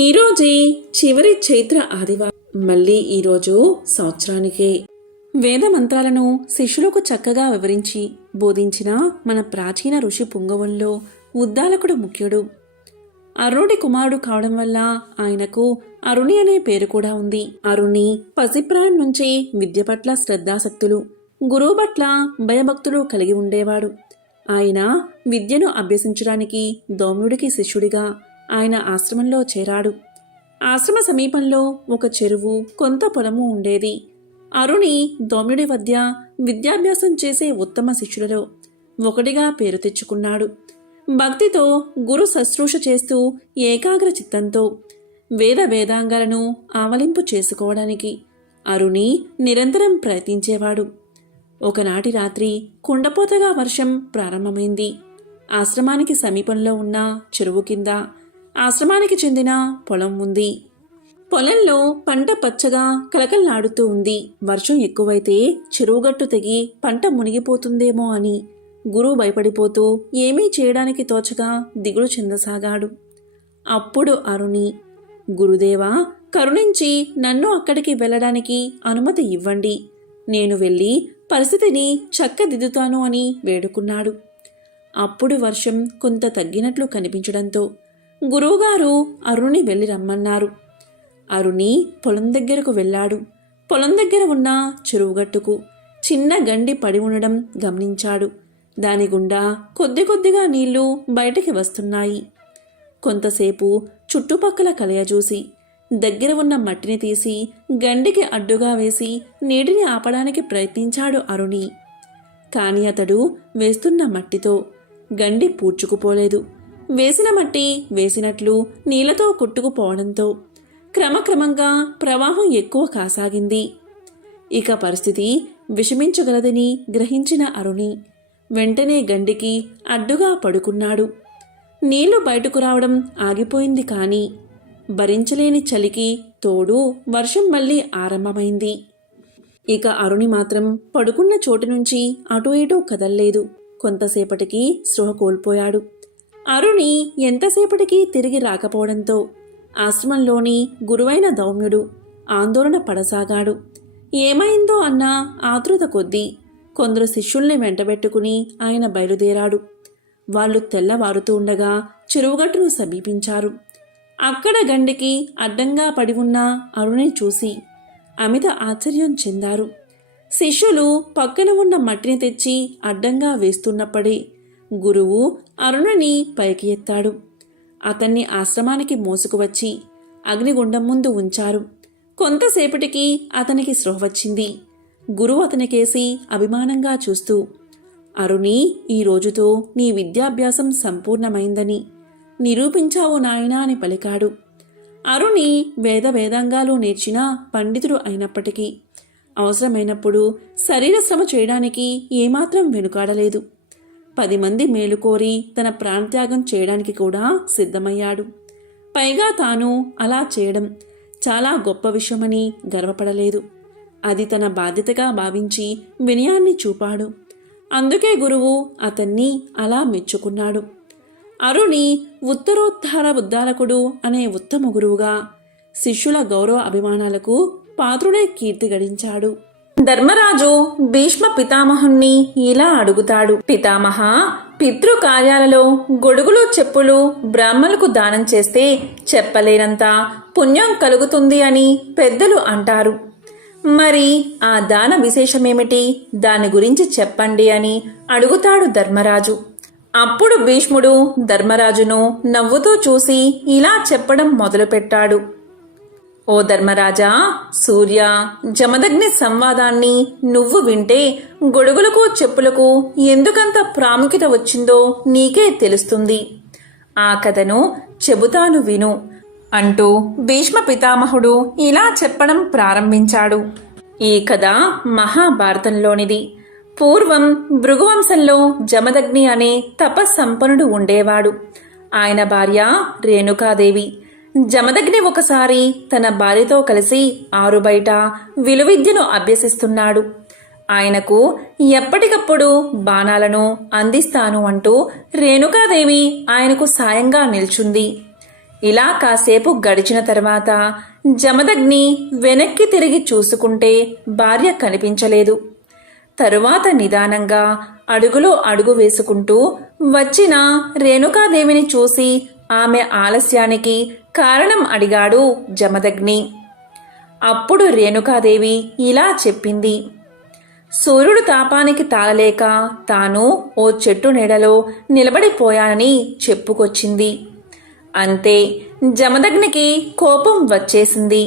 ఈరోజే చివరి చైత్ర ఆదివారం. మళ్ళీ ఈరోజు సంవత్సరానికే వేద మంత్రాలను శిష్యులకు చక్కగా వివరించి బోధించిన మన ప్రాచీన ఋషి పుంగవుల్లో ఉద్దాలకుడు ముఖ్యుడు. అరుణుడి కుమారుడు కావడం వల్ల ఆయనకు అరుణి అనే పేరు కూడా ఉంది. అరుణి పసిప్రాయం నుంచే విద్య పట్ల శ్రద్ధాసక్తులు, గురువు పట్ల భయభక్తులు కలిగి ఉండేవాడు. ఆయన విద్యను అభ్యసించడానికి దౌమ్యుడికి శిష్యుడిగా ఆయన ఆశ్రమంలో చేరాడు. ఆశ్రమ సమీపంలో ఒక చెరువు, కొంత పొలము ఉండేది. అరుణి దౌమ్యుడి వద్ద విద్యాభ్యాసం చేసే ఉత్తమ శిష్యులలో ఒకటిగా పేరు తెచ్చుకున్నాడు. భక్తితో గురు శుశ్రూష చేస్తూ ఏకాగ్ర చిత్తంతో వేదాంగాలను ఆవలింపు చేసుకోవడానికి అరుణి నిరంతరం ప్రయత్నించేవాడు. ఒకనాటి రాత్రి కుండపోతగా వర్షం ప్రారంభమైంది. ఆశ్రమానికి సమీపంలో ఉన్న చెరువు కింద ఆశ్రమానికి చెందిన పొలం ఉంది. పొలంలో పంట పచ్చగా కలకల్లాడుతూ ఉంది. వర్షం ఎక్కువైతే చెరువుగట్టు తెగి పంట మునిగిపోతుందేమో అని గురువు భయపడిపోతూ ఏమీ చేయడానికి తోచగా దిగులు చెందసాగాడు. అప్పుడు అరుణి, గురుదేవా, కరుణించి నన్ను అక్కడికి వెళ్ళడానికి అనుమతి ఇవ్వండి, నేను వెళ్ళి పరిస్థితిని చక్కదిద్దుతాను అని వేడుకున్నాడు. అప్పుడు వర్షం కొంత తగ్గినట్లు కనిపించడంతో గురువుగారు అరుణి వెళ్ళి రమ్మన్నారు. అరుణి పొలం దగ్గరకు వెళ్ళాడు. పొలం దగ్గర ఉన్న చెరువుగట్టుకు చిన్న గండి పడి ఉండడం గమనించాడు. దాని గుండా కొద్ది కొద్దిగా నీళ్లు బయటికి వస్తున్నాయి. కొంతసేపు చుట్టుపక్కల కలయజూసి దగ్గర ఉన్న మట్టిని తీసి గండికి అడ్డుగా వేసి నీటిని ఆపడానికి ప్రయత్నించాడు అరుణి. కాని అతడు వేస్తున్న మట్టితో గండి పూడ్చుకుపోలేదు. వేసిన మట్టి వేసినట్లు నీళ్లతో కొట్టుకుపోవడంతో క్రమక్రమంగా ప్రవాహం ఎక్కువ కాసాగింది. ఇక పరిస్థితి విషమించగలదని గ్రహించిన అరుణి వెంటనే గండికి అడ్డుగా పడుకున్నాడు. నీళ్లు బయటకు రావడం ఆగిపోయింది. కానీ భరించలేని చలికి తోడు వర్షం మళ్ళీ ఆరంభమైంది. ఇక అరుణి మాత్రం పడుకున్న చోటు నుంచి అటు ఇటూ కదల్లేదు. కొంతసేపటికి స్పృహ కోల్పోయాడు. అరుణి ఎంతసేపటికి తిరిగి రాకపోవడంతో ఆశ్రమంలోని గురువైన దౌమ్యుడు ఆందోళన పడసాగాడు. ఏమైందో అన్న ఆతృత కొద్దీ కొందరు శిష్యుల్ని వెంటబెట్టుకుని ఆయన బయలుదేరాడు. వాళ్ళు తెల్లవారుతూ ఉండగా చెరువుగట్టును సమీపించారు. అక్కడ గండికి అడ్డంగా పడి ఉన్న అరుణిని చూసి అమిత ఆశ్చర్యం చెందారు. శిష్యులు పక్కన ఉన్న మట్టిని తెచ్చి అడ్డంగా వేస్తున్నప్పుడే గురువు అరుణుని పైకి ఎత్తాడు. అతన్ని ఆశ్రమానికి మోసుకువచ్చి అగ్నిగుండం ముందు ఉంచారు. కొంతసేపటికి అతనికి స్పృహ వచ్చింది. గురువు అతనికేసి అభిమానంగా చూస్తూ, అరుణి, ఈ రోజుతో నీ విద్యాభ్యాసం సంపూర్ణమైందని నిరూపించావు నాయనా అని పలికాడు. అరుణి వేదాంగాలు నేర్చిన పండితుడు అయినప్పటికీ అవసరమైనప్పుడు శరీర శ్రమ చేయడానికి ఏమాత్రం వెనుకాడలేదు. 10 మంది మేలుకోరి తన ప్రాణత్యాగం చేయడానికి కూడా సిద్ధమయ్యాడు. పైగా తాను అలా చేయడం చాలా గొప్ప విషయమని గర్వపడలేదు. అది తన బాధ్యతగా భావించి వినయాన్ని చూపాడు. అందుకే గురువు అతన్ని అలా మెచ్చుకున్నాడు. అరుణి ఉత్తరోత్తర ఉద్దాలకుడు అనే ఉత్తమ గురువుగా శిష్యుల గౌరవ అభిమానాలకు పాత్రుడై కీర్తి గడించాడు. ధర్మరాజు భీష్మ పితామహుణ్ణి ఇలా అడుగుతాడు. పితామహ, పితృకార్యాలలో గొడుగులు చెప్పులు బ్రాహ్మణులకు దానం చేస్తే చెప్పలేనంత పుణ్యం కలుగుతుంది అని పెద్దలు అంటారు. మరి ఆ దాన విశేషమేమిటి? దాని గురించి చెప్పండి అని అడుగుతాడు ధర్మరాజు. అప్పుడు భీష్ముడు ధర్మరాజును నవ్వుతూ చూసి ఇలా చెప్పడం మొదలుపెట్టాడు. ఓ ధర్మరాజా, సూర్య జమదగ్ని సంవాదాన్ని నువ్వు వింటే గొడుగులకు చెప్పులకు ఎందుకంత ప్రాముఖ్యత వచ్చిందో నీకే తెలుస్తుంది. ఆ కథను చెబుతాను విను అంటూ భీష్మ పితామహుడు ఇలా చెప్పడం ప్రారంభించాడు. ఈ కథ మహాభారతంలోనిది. పూర్వం భృగువంశంలో జమదగ్ని అనే తపస్సంపన్నుడు ఉండేవాడు. ఆయన భార్య రేణుకాదేవి. జమదగ్ని ఒకసారి తన భార్యతో కలిసి ఆరుబయట విలువిద్యను అభ్యసిస్తున్నాడు. ఆయనకు ఎప్పటికప్పుడు బాణాలను అందిస్తాను అంటూ రేణుకాదేవి ఆయనకు సాయంగా నిల్చుంది. ఇలా కాసేపు గడిచిన తర్వాత జమదగ్ని వెనక్కి తిరిగి చూసుకుంటే భార్య కనిపించలేదు. తరువాత నిదానంగా అడుగులో అడుగు వేసుకుంటూ వచ్చిన రేణుకాదేవిని చూసి ఆమె ఆలస్యానికి కారణం అడిగాడు జమదగ్ని. అప్పుడు రేణుకాదేవి ఇలా చెప్పింది. సూర్యుడు తాపానికి తాళలేక తాను ఓ చెట్టు నీడలో నిలబడిపోయానని చెప్పుకొచ్చింది. అంతే, జమదగ్నికి కోపం వచ్చేసింది.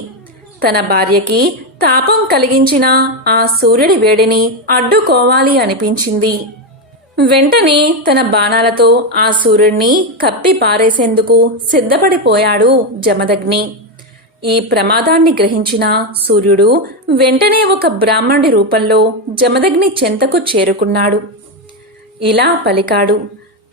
తన భార్యకి తాపం కలిగించిన ఆ సూర్యుడి వేడిని అడ్డుకోవాలి అనిపించింది. వెంటనే తన బాణాలతో ఆ సూర్యుడిని కప్పి పారేసేందుకు సిద్ధపడిపోయాడు జమదగ్ని. ఈ ప్రమాదాన్ని గ్రహించిన సూర్యుడు వెంటనే ఒక బ్రాహ్మణుడి రూపంలో జమదగ్ని చెంతకు చేరుకున్నాడు. ఇలా పలికాడు.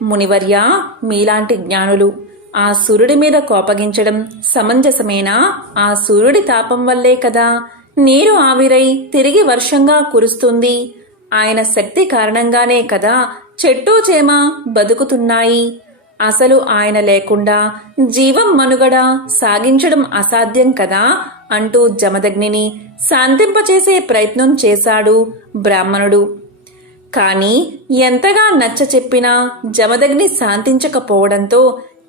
మునివర్యా, మీలాంటి జ్ఞానులు ఆ సూర్యుడి మీద కోపగించడం సమంజసమేనా? ఆ సూర్యుడి తాపం వల్లే కదా నీరు ఆవిరై తిరిగి వర్షంగా కురుస్తుంది. ఆయన శక్తి కారణంగానే కదా చెట్టు చేమ బతుకుతున్నాయి. అసలు ఆయన లేకుండా జీవం మనుగడ సాగించడం అసాధ్యం కదా అంటూ జమదగ్నిని శాంతింపచేసే ప్రయత్నం చేశాడు బ్రాహ్మణుడు. కాని ఎంతగా నచ్చ చెప్పినా జమదగ్ని శాంతించకపోవడంతో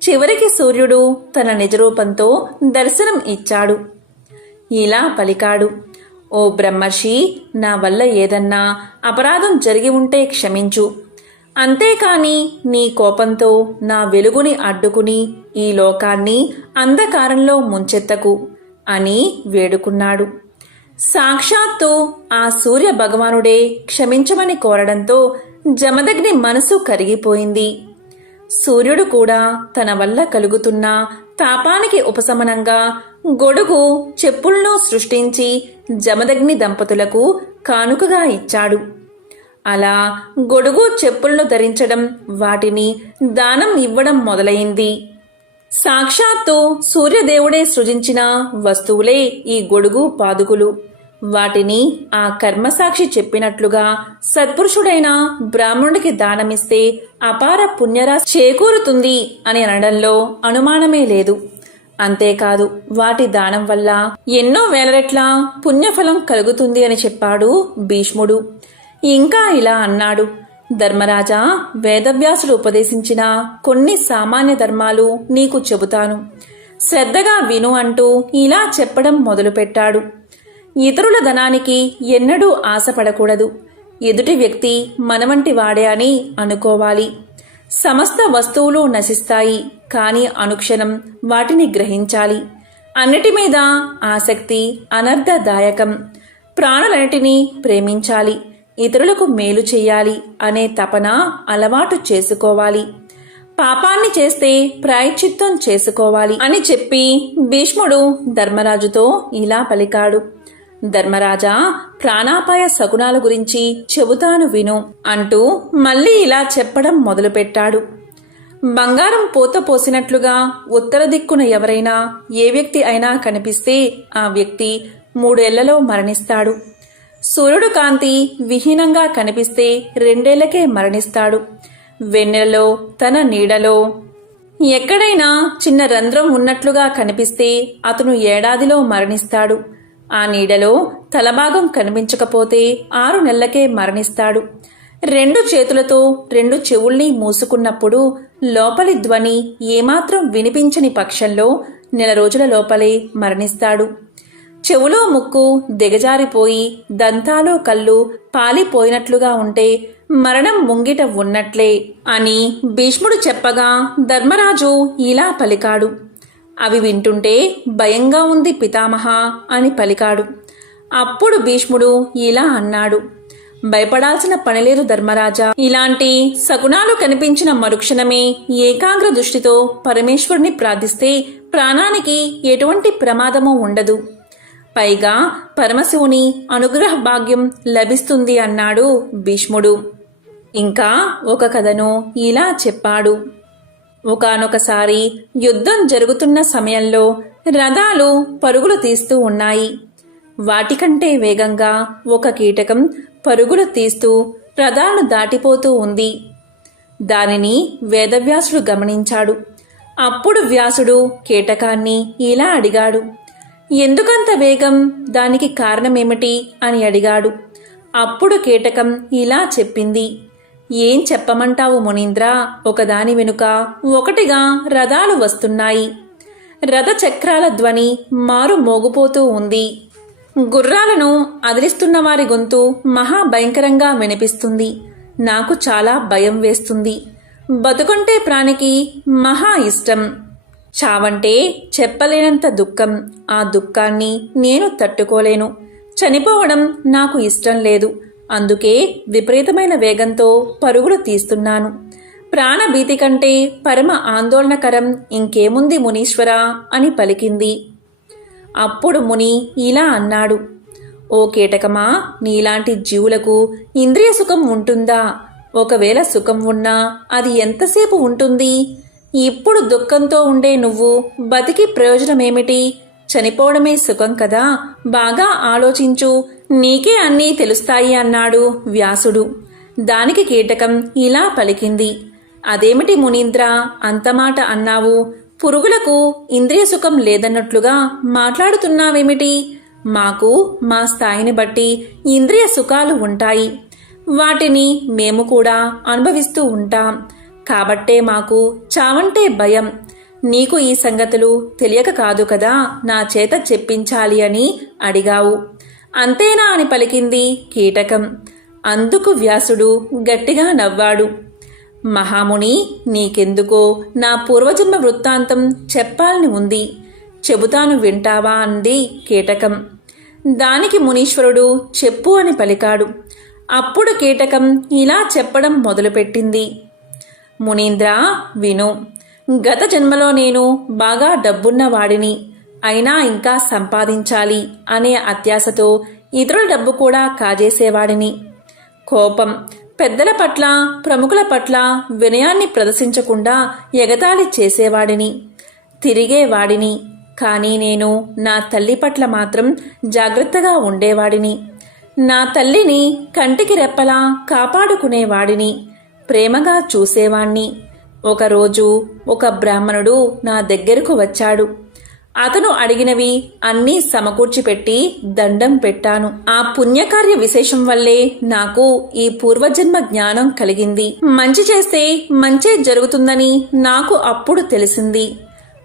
చివరికి సూర్యుడు తన నిజరూపంతో దర్శనం ఇచ్చాడు. ఇలా పలికాడు. ఓ బ్రహ్మర్షి, నా వల్ల ఏదన్నా అపరాధం జరిగి ఉంటే క్షమించు. అంతేకాని నీ కోపంతో నా వెలుగుని అడ్డుకుని ఈ లోకాన్ని అంధకారంలో ముంచెత్తకు అని వేడుకున్నాడు. సాక్షాత్తు ఆ సూర్య భగవానుడే క్షమించమని కోరడంతో జమదగ్ని మనసు కరిగిపోయింది. సూర్యుడు కూడా తన వల్ల కలుగుతున్న తాపానికి ఉపశమనంగా గొడుగు చెప్పులను సృష్టించి జమదగ్ని దంపతులకు కానుకగా ఇచ్చాడు. అలా గొడుగు చెప్పులను ధరించడం, వాటిని దానం ఇవ్వడం మొదలైంది. సాక్షాత్తు సూర్యదేవుడే సృజించిన వస్తువులే ఈ గొడుగు పాదుకులు. వాటిని ఆ కర్మసాక్షి చెప్పినట్లుగా సత్పురుషుడైన బ్రాహ్మణుడికి దానమిస్తే అపార పుణ్యరాశి చేకూరుతుంది అని అనడంలో అనుమానమే లేదు. అంతేకాదు, వాటి దానం వల్ల ఎన్నో వేల రెట్ల పుణ్యఫలం కలుగుతుంది అని చెప్పాడు భీష్ముడు. ఇంకా ఇలా అన్నాడు. ధర్మరాజా, వేదవ్యాసుడు ఉపదేశించిన కొన్ని సామాన్య ధర్మాలు నీకు చెబుతాను, శ్రద్ధగా విను అంటూ ఇలా చెప్పడం మొదలుపెట్టాడు. ఇతరుల ధనానికి ఎన్నడూ ఆశపడకూడదు. ఎదుటి వ్యక్తి మనవంటి వాడే అని అనుకోవాలి. సమస్త వస్తువులు నశిస్తాయి, కానీ అనుక్షణం వాటిని గ్రహించాలి. అన్నిటి మీద ఆసక్తి అనర్థదాయకం. ప్రాణులన్నిటినీ ప్రేమించాలి. ఇతరులకు మేలు చేయాలి అనే తపన అలవాటు చేసుకోవాలి. పాపాన్ని చేస్తే ప్రాయశ్చిత్తం చేసుకోవాలి అని చెప్పి భీష్ముడు ధర్మరాజుతో ఇలా పలికాడు. ధర్మరాజా, ప్రాణాపాయ శకునాల గురించి చెబుతాను విను అంటూ మళ్ళీ ఇలా చెప్పడం మొదలుపెట్టాడు. బంగారం పూత పోసినట్లుగా ఉత్తర దిక్కున ఎవరైనా ఏ వ్యక్తి అయినా కనిపిస్తే ఆ వ్యక్తి 3 ఏళ్లలో మరణిస్తాడు. సూర్యుడు కాంతి విహీనంగా కనిపిస్తే 2 ఏళ్లకే మరణిస్తాడు. వెన్నెలలో తన నీడలో ఎక్కడైనా చిన్న రంధ్రం ఉన్నట్లుగా కనిపిస్తే అతను ఏడాదిలో మరణిస్తాడు. ఆ నీడలో తలభాగం కనిపించకపోతే 6 నెలలకే మరణిస్తాడు. 2 చేతులతో 2 చెవుల్ని మూసుకున్నప్పుడు లోపలి ధ్వని ఏమాత్రం వినిపించని పక్షంలో 1 నెల రోజుల లోపలే మరణిస్తాడు. చెవులో ముక్కు దిగజారిపోయి దంతాలు కళ్ళు పాలిపోయినట్లుగా ఉంటే మరణం ముంగిట ఉన్నట్లే అని భీష్ముడు చెప్పగా ధర్మరాజు ఇలా పలికాడు. అవి వింటుంటే భయంగా ఉంది పితామహ అని పలికాడు. అప్పుడు భీష్ముడు ఇలా అన్నాడు. భయపడాల్సిన పనిలేదు ధర్మరాజా. ఇలాంటి శకునాలు కనిపించిన మరుక్షణమే ఏకాగ్ర దృష్టితో పరమేశ్వరుని ప్రార్థిస్తే ప్రాణానికి ఎటువంటి ప్రమాదమూ ఉండదు. పైగా పరమశివుని అనుగ్రహ భాగ్యం లభిస్తుంది అన్నాడు భీష్ముడు. ఇంకా ఒక కథను ఇలా చెప్పాడు. ఒకానొకసారి యుద్ధం జరుగుతున్న సమయంలో రథాలు పరుగులు తీస్తూ ఉన్నాయి. వాటికంటే వేగంగా ఒక కీటకం పరుగులు తీస్తూ రథాలను దాటిపోతూ ఉంది. దానిని వేదవ్యాసుడు గమనించాడు. అప్పుడు వ్యాసుడు కీటకాన్ని ఇలా అడిగాడు. ఎందుకంత వేగం? దానికి కారణమేమిటి అని అడిగాడు. అప్పుడు కీటకం ఇలా చెప్పింది. ఏం చెప్పమంటావు మునీంద్ర? ఒకదాని వెనుక ఒకటిగా రథాలు వస్తున్నాయి. రథ చక్రాల ధ్వని మారు మోగుపోతూ ఉంది. గుర్రాలను అదిలిస్తున్న వారి గొంతు మహాభయంకరంగా వినిపిస్తుంది. నాకు చాలా భయం వేస్తుంది. బతుకంటే ప్రాణికి మహా ఇష్టం. చావంటే చెప్పలేనంత దుఃఖం. ఆ దుఃఖాన్ని నేను తట్టుకోలేను. చనిపోవడం నాకు ఇష్టం లేదు. అందుకే విపరీతమైన వేగంతో పరుగులు తీస్తున్నాను. ప్రాణభీతి కంటే పరమ ఆందోళనకరం ఇంకేముంది మునీశ్వరా అని పలికింది. అప్పుడు ముని ఇలా అన్నాడు. ఓ కీటకమా, నీలాంటి జీవులకు ఇంద్రియ సుఖం ఉంటుందా? ఒకవేళ సుఖం ఉన్నా అది ఎంతసేపు ఉంటుంది? ఇప్పుడు దుఃఖంతో ఉండే నువ్వు బతికి ప్రయోజనమేమిటి? చనిపోవడమే సుఖం కదా. బాగా ఆలోచించు, నీకే అన్నీ తెలుస్తాయి అన్నాడు వ్యాసుడు. దానికి కీటకం ఇలా పలికింది. అదేమిటి మునీంద్ర, అంతమాట అన్నావు? పురుగులకు ఇంద్రియ సుఖం లేదన్నట్లుగా మాట్లాడుతున్నావేమిటి? మాకు మా స్థాయిని బట్టి ఇంద్రియ సుఖాలు ఉంటాయి. వాటిని మేము కూడా అనుభవిస్తూ ఉంటాం. కాబట్టే మాకు చావంటే భయం. నీకు ఈ సంగతులు తెలియక కాదు కదా నా చేత చెప్పించాలి అని అడిగావు. అంతేనా అని పలికింది కీటకం. అందుకు వ్యాసుడు గట్టిగా నవ్వాడు. మహాముని, నీకెందుకో నా పూర్వజన్మ వృత్తాంతం చెప్పాలని ఉంది. చెబుతాను, వింటావా అంది కీటకం. దానికి మునీశ్వరుడు చెప్పు అని పలికాడు. అప్పుడు కీటకం ఇలా చెప్పడం మొదలుపెట్టింది. మునీంద్ర, విను. గత జన్మలో నేను బాగా డబ్బున్న వాడిని. అయినా ఇంకా సంపాదించాలి అనే అత్యాశతో ఇతరుల డబ్బు కూడా కాజేసేవాడిని. కోపం, పెద్దల పట్ల ప్రముఖుల పట్ల వినయాన్ని ప్రదర్శించకుండా ఎగతాళి చేసేవాడిని, తిరిగేవాడిని. కానీ నేను నా తల్లి పట్ల మాత్రం జాగ్రత్తగా ఉండేవాడిని. నా తల్లిని కంటికి రెప్పలా కాపాడుకునేవాడిని, ప్రేమగా చూసేవాణ్ణి. ఒకరోజు ఒక బ్రాహ్మణుడు నా దగ్గరకు వచ్చాడు. అతను అడిగినవి అన్నీ సమకూర్చిపెట్టి దండం పెట్టాను. ఆ పుణ్యకార్య విశేషం వల్లే నాకు ఈ పూర్వజన్మ జ్ఞానం కలిగింది. మంచి చేస్తే మంచే జరుగుతుందని నాకు అప్పుడు తెలిసింది.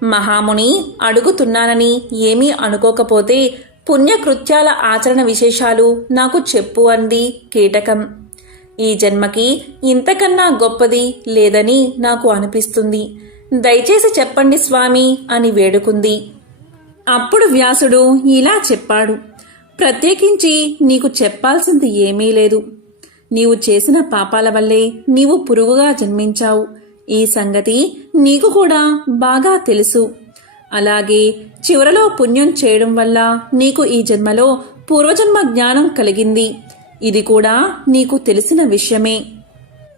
మహాముని, అడుగుతున్నానని ఏమీ అనుకోకపోతే పుణ్యకృత్యాల ఆచరణ విశేషాలు నాకు చెప్పు అంది కీటకం. ఈ జన్మకి ఇంతకన్నా గొప్పది లేదని నాకు అనిపిస్తుంది. దయచేసి చెప్పండి స్వామి అని వేడుకుంది. అప్పుడు వ్యాసుడు ఇలా చెప్పాడు. ప్రత్యేకించి నీకు చెప్పాల్సింది ఏమీ లేదు. నీవు చేసిన పాపాల వల్లే నీవు పురుగుగా జన్మించావు. ఈ సంగతి నీకు కూడా బాగా తెలుసు. అలాగే చివరలో పుణ్యం చేయడం వల్ల నీకు ఈ జన్మలో పూర్వజన్మ జ్ఞానం కలిగింది. ఇది కూడా నీకు తెలిసిన విషయమే.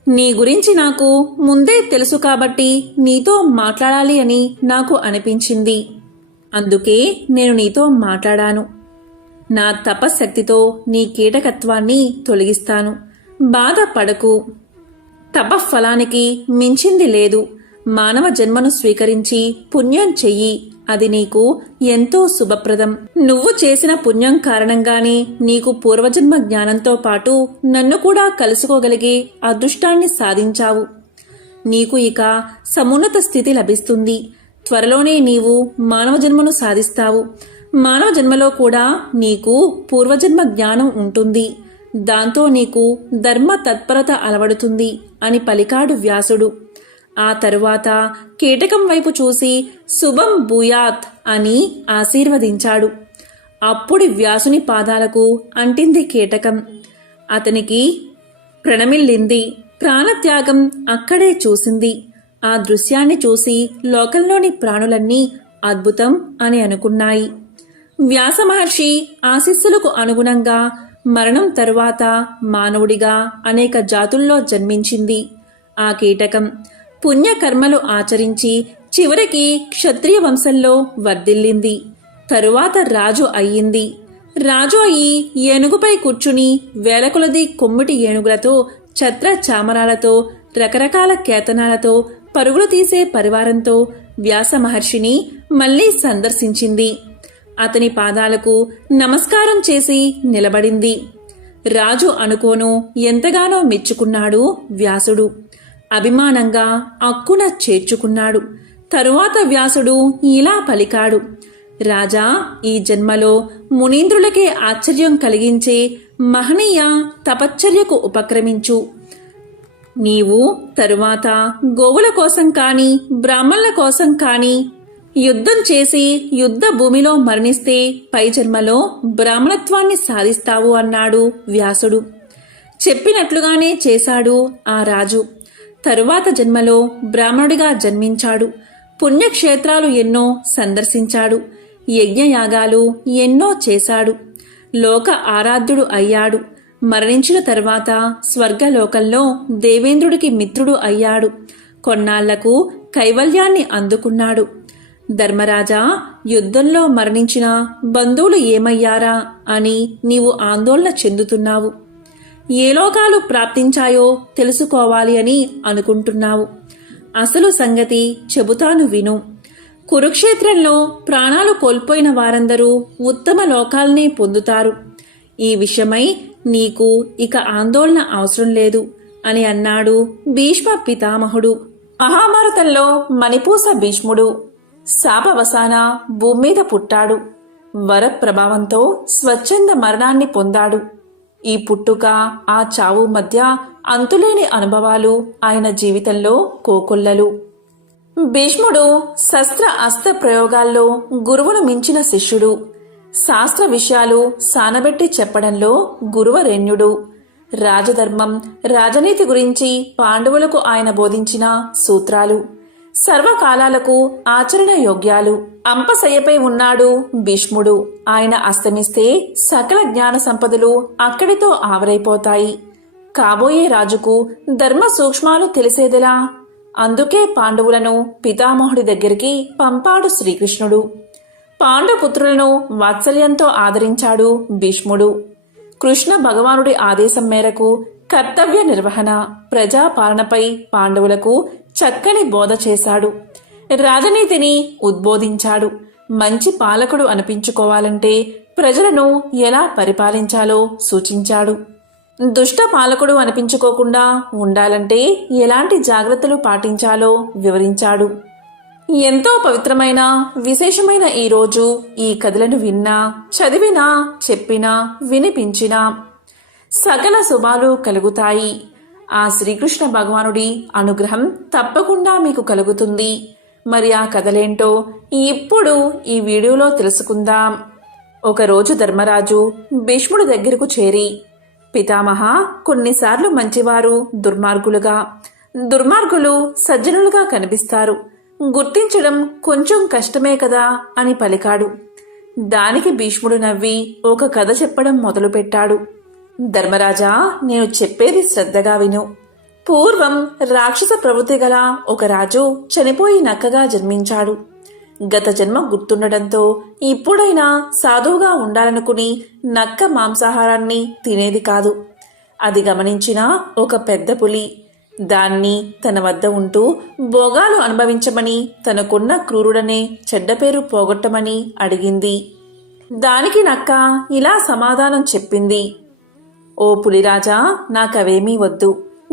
నీ గురించి నాకు ముందే తెలుసు కాబట్టి నీతో మాట్లాడాలి అని నాకు అనిపించింది. అందుకే నేను నీతో మాట్లాడాను. నా తపశ్శక్తితో నీ కీటకత్వాన్ని తొలగిస్తాను. బాధపడకు. తపఫలానికి మించింది లేదు. మానవ జన్మను స్వీకరించి పుణ్యం చెయ్యి. అది నీకు ఎంతో శుభప్రదం. నువ్వు చేసిన పుణ్యం కారణంగానే నీకు పూర్వజన్మ జ్ఞానంతో పాటు నన్ను కూడా కలుసుకోగలిగే అదృష్టాన్ని సాధించావు. నీకు ఇక సమున్నత స్థితి లభిస్తుంది. త్వరలోనే నీవు మానవ జన్మను సాధిస్తావు. మానవ జన్మలో కూడా నీకు పూర్వజన్మ జ్ఞానం ఉంటుంది. దాంతో నీకు ధర్మ తత్పరత అలవడుతుంది అని పలికాడు వ్యాసుడు. ఆ తరువాత కీటకం వైపు చూసి శుభం భూయాత్ అని ఆశీర్వదించాడు. అప్పుడు వ్యాసుని పాదాలకు అంటింది కీటకం. అతనికి ప్రణమిల్లింది. ప్రాణత్యాగం అక్కడే చూసింది. ఆ దృశ్యాన్ని చూసి లోకంలోని ప్రాణులన్నీ అద్భుతం అని అనుకున్నాయి. వ్యాస మహర్షి ఆశీస్సులకు అనుగుణంగా మరణం తరువాత మానవుడిగా అనేక జాతుల్లో జన్మించింది. ఆ కీటకం పుణ్యకర్మలు ఆచరించి చివరికి క్షత్రియ వంశంలో వర్ధిల్లింది. తరువాత రాజు అయ్యింది. రాజు అయి ఏనుగుపై కూర్చుని వేలకొలది కొమ్మిటి ఏనుగులతో, ఛత్ర చామరాలతో, రకరకాల కేతనాలతో పరుగులు తీసే పరివారంతో వ్యాస మహర్షిని మళ్లీ సందర్శించింది. అతని పాదాలకు నమస్కారం చేసి నిలబడింది. రాజు అనుకోను ఎంతగానో మెచ్చుకున్నాడు వ్యాసుడు. అభిమానంగా అక్కున చేర్చుకున్నాడు. తరువాత వ్యాసుడు ఇలా పలికాడు: రాజా, ఈ జన్మలో మునీంద్రులకే ఆశ్చర్యం కలిగించే మహనీయ తపశ్చర్యకు ఉపక్రమించు. నీవు తరువాత గోవుల కోసం కాని బ్రాహ్మణుల కోసం కాని యుద్ధం చేసి యుద్ధ భూమిలో మరణిస్తే పై జన్మలో బ్రాహ్మణత్వాన్ని సాధిస్తావు అన్నాడు వ్యాసుడు. చెప్పినట్లుగానే చేశాడు ఆ రాజు. తరువాత జన్మలో బ్రాహ్మణుడిగా జన్మించాడు. పుణ్యక్షేత్రాలు ఎన్నో సందర్శించాడు. యజ్ఞయాగాలు ఎన్నో చేశాడు. లోక ఆరాధ్యుడు అయ్యాడు. మరణించిన తరువాత స్వర్గలోకంలో దేవేంద్రుడికి మిత్రుడు అయ్యాడు. కొన్నాళ్లకు కైవల్యాన్ని అందుకున్నాడు. ధర్మరాజా, యుద్ధంలో మరణించిన బంధువులు ఏమయ్యారా అని నీవు ఆందోళన చెందుతున్నావు. ఏ లోకాలు ప్రాప్తించాయో తెలుసుకోవాలి అని అనుకుంటున్నావు. అసలు సంగతి చెబుతాను విను. కురుక్షేత్రంలో ప్రాణాలు కోల్పోయిన వారందరూ ఉత్తమ లోకాల్ని పొందుతారు. ఈ విషయమై నీకు ఇక ఆందోళన అవసరం లేదు అని అన్నాడు భీష్మ పితామహుడు. మహాభారతంలో మణిపూస భీష్ముడు శాపవసాన భూమి మీద పుట్టాడు. వరప్రభావంతో స్వచ్ఛంద మరణాన్ని పొందాడు. ఈ పుట్టుక ఆ చావు మధ్య అంతులేని అనుభవాలు ఆయన జీవితంలో కోకొల్లలు. భీష్ముడు శస్త్ర అస్త్ర ప్రయోగాల్లో గురువును మించిన శిష్యుడు. శాస్త్ర విషయాలు సానబెట్టి చెప్పడంలో గురువరేణ్యుడు. రాజధర్మం, రాజనీతి గురించి పాండవులకు ఆయన బోధించిన సూత్రాలు సర్వకాలాలకు ఆచరణ యోగ్యాలు. అంపశయ్యపై ఉన్నాడు భీష్ముడు. ఆయన అస్తమిస్తే సకల జ్ఞాన సంపదలు అక్కడితో ఆవరైపోతాయి. కాబోయే రాజుకు ధర్మ సూక్ష్మాలు తెలిసేదిలా? అందుకే పాండవులను పితామహుడి దగ్గరికి పంపాడు శ్రీకృష్ణుడు. పాండుపుత్రులను వాత్సల్యంతో ఆదరించాడు భీష్ముడు. కృష్ణ భగవానుడి ఆదేశం మేరకు కర్తవ్య నిర్వహణ, ప్రజాపాలనపై పాండవులకు చక్కని బోధ చేశాడు. రాజనీతిని ఉద్బోధించాడు. మంచి పాలకుడు అనిపించుకోవాలంటే ప్రజలను ఎలా పరిపాలించాలో సూచించాడు. దుష్ట పాలకుడు అనిపించుకోకుండా ఉండాలంటే ఎలాంటి జాగ్రత్తలు పాటించాలో వివరించాడు. ఎంతో పవిత్రమైన విశేషమైన ఈ రోజు ఈ కథలను విన్నా, చదివినా, చెప్పినా, వినిపించినా సకల శుభాలు కలుగుతాయి. ఆ శ్రీకృష్ణ భగవానుడి అనుగ్రహం తప్పకుండా మీకు కలుగుతుంది. మరి ఆ కథలేంటో ఇప్పుడు ఈ వీడియోలో తెలుసుకుందాం. ఒకరోజు ధర్మరాజు భీష్ముడి దగ్గరకు చేరి, పితామహ, కొన్నిసార్లు మంచివారు దుర్మార్గులు సజ్జనులుగా కనిపిస్తారు. గుర్తించడం కొంచెం కష్టమే కదా అని పలికాడు. దానికి భీష్ముడు నవ్వి ఒక కథ చెప్పడం మొదలుపెట్టాడు. ధర్మరాజా, నేను చెప్పేది శ్రద్ధగా విను. పూర్వం రాక్షస ప్రవృత్తి గల ఒక రాజు చనిపోయి నక్కగా జన్మించాడు. గత జన్మ గుర్తుండడంతో ఇప్పుడైనా సాధువుగా ఉండాలనుకుని నక్క మాంసాహారాన్ని తినేది కాదు. అది గమనించిన ఒక పెద్ద పులి దాన్ని తన వద్ద ఉంటూ భోగాలు అనుభవించమని, తనకున్న క్రూరుడనే చెడ్డ పేరు పోగొట్టమని అడిగింది. దానికి నక్క ఇలా సమాధానం చెప్పింది: ఓ పులిరాజా, నాకవేమీ వద్దు.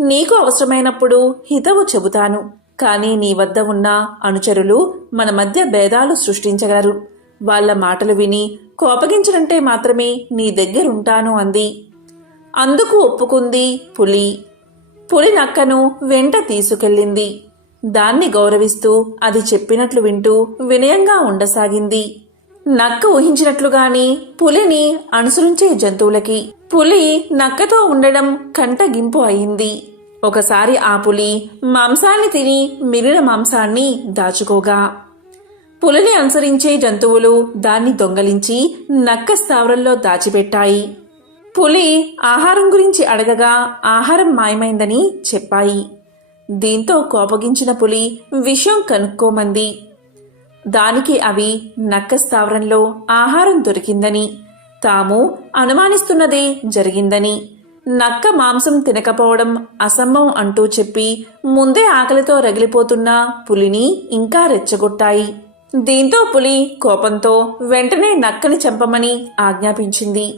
నీకు అవసరమైనప్పుడు హితవు చెబుతాను. కానీ నీ వద్ద ఉన్న అనుచరులు మన మధ్య భేదాలు సృష్టించగలరు. వాళ్ల మాటలు విని కోపగించనంటే మాత్రమే నీ దగ్గరుంటాను అంది. అందుకు ఒప్పుకుంది పులి. పులి నక్కను వెంట తీసుకెళ్ళింది. దాన్ని గౌరవిస్తూ అది చెప్పినట్లు వింటూ వినయంగా ఉండసాగింది. నక్క ఊహించినట్లుగాని పులిని అనుసరించే జంతువులకి పులి నక్కతో ఉండడం కంటగింపు అయింది. ఒకసారి ఆ పులి మాంసాన్ని తిని మిగిలిన మాంసాన్ని దాచుకోగా పులిని అనుసరించే జంతువులు దాన్ని దొంగలించి నక్క స్థావరంలో దాచిపెట్టాయి. పులి ఆహారం గురించి అడగగా ఆహారం మాయమైందని చెప్పాయి. దీంతో కోపగించిన పులి విషయం కనుక్కోమంది. దానికి అవి నక్క స్థావరంలో ఆహారం దొరికిందని, తాము అనుమానిస్తున్నదే జరిగిందని, నక్క మాంసం తినకపోవడం అసంభవం అంటూ చెప్పి ముందే ఆకలితో రగిలిపోతున్న పులిని ఇంకా రెచ్చగొట్టాయి. దీంతో పులి కోపంతో వెంటనే నక్కని చంపమని ఆజ్ఞాపించింది.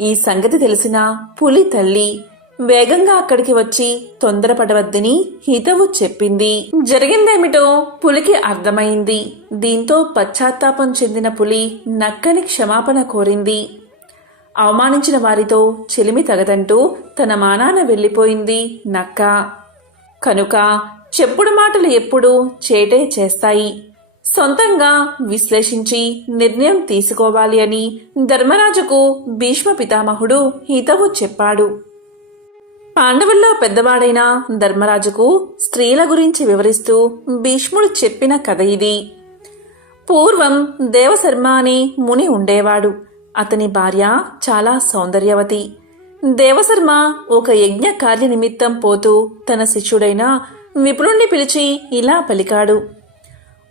ఈ సంగతి తెలిసిన పులి తల్లి వేగంగా అక్కడికి వచ్చి తొందరపడవద్దని హితవు చెప్పింది. జరిగిందేమిటో పులికి అర్థమైంది. దీంతో పశ్చాత్తాపం చెందిన పులి నక్కని క్షమాపణ కోరింది. అవమానించిన వారితో చెలిమి తగదంటూ తన మానాన వెళ్ళిపోయింది నక్క. కనుక చెప్పుడు మాటలు ఎప్పుడూ చేటే చేస్తాయి. సొంతంగా విశ్లేషించి నిర్ణయం తీసుకోవాలి అని ధర్మరాజుకు భీష్మ పితామహుడు హితవు చెప్పాడు. పాండవుల్లో పెద్దవాడైన ధర్మరాజుకు స్త్రీల గురించి వివరిస్తూ భీష్ముడు చెప్పిన కథ ఇది. పూర్వం దేవశర్మ అనే ముని ఉండేవాడు. అతని భార్య చాలా సౌందర్యవతి. దేవశర్మ ఒక యజ్ఞ కార్య నిమిత్తం పోతూ తన శిష్యుడైన విపులుణ్ణి పిలిచి ఇలా పలికాడు.